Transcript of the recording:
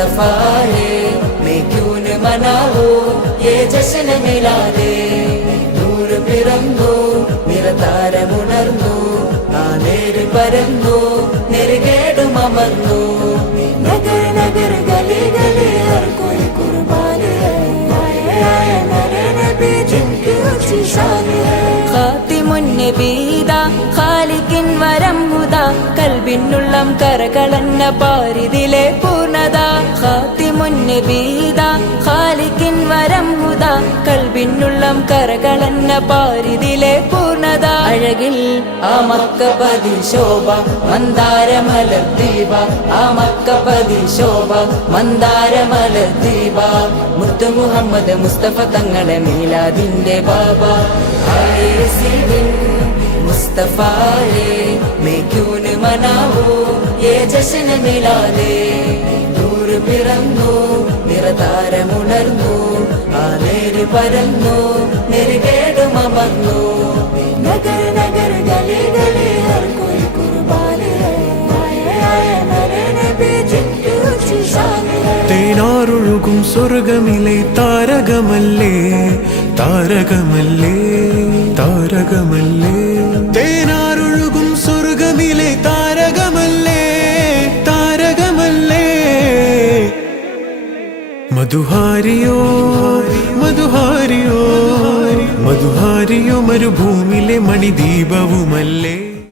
मुस्तफा है, मैं क्यों न मनाऊं ये जश्न मिलादे. നൂറ് പിറന്നു നിറതാരമുണർന്നു, ആ നേര് പരന്നു നെറുകേടും അമർന്നു. നഗർ നഗർ ഗലി ഗലി ഹർ കോയി കുർബാൻ ഹൈ, ആയ നരേ നബി ജിൻകി ഊंची शान है. ഖാതിമുൻ നബീദ ഖാലിഖിൻ വരം ഹുദ, കൽബിനുള്ളം കരകളന്ന പാരിതിലെ പൂർണ്ണത. ഖാതിമുൻ നബീദ ഖാലിഖിൻ വരം ഹുദ, കൽബിനുള്ളം കരകളന്ന പാരിതിലെ പൂർണ്ണത. അഴകിൽ ആ മക്കപതി ശോഭ മന്ദാരമലർ ദീപ, ആ മക്കപതി ശോഭ മന്ദാരമലർ ദീപ. മുത്തു മുഹമ്മദ് മുസ്തഫ തങ്ങളെ മീലാദിന്റെ ബാബ. मुस्तफा है, मैं क्यों न मनाऊं ये जश्न मिलादे. നൂറ് പിറന്നു നിറതാരമുണർന്നു, ആ നേര് പരന്നു നെറുകേടും അമർന്നു. നഗർ നഗർ ഗലി ഗലി ഹർ കോയി കുർബാൻ ഹൈ, ആയ നരേ നബി ജിൻകി ഊंची शान है. തേനാറൊഴുകും സ്വർഗമിലെ താരകമല്ലേ, താരകമല്ലേ, താരകമല്ലേ. തേനാറൊഴുകും സ്വർഗമിലെ താരകമല്ലേ, താരകമല്ലേ. മധുഹാരിയോ മധുഹാരിയോ മധുഹാരിയോ മരുഭൂമിയിലെ മണിദീപവുമല്ലേ.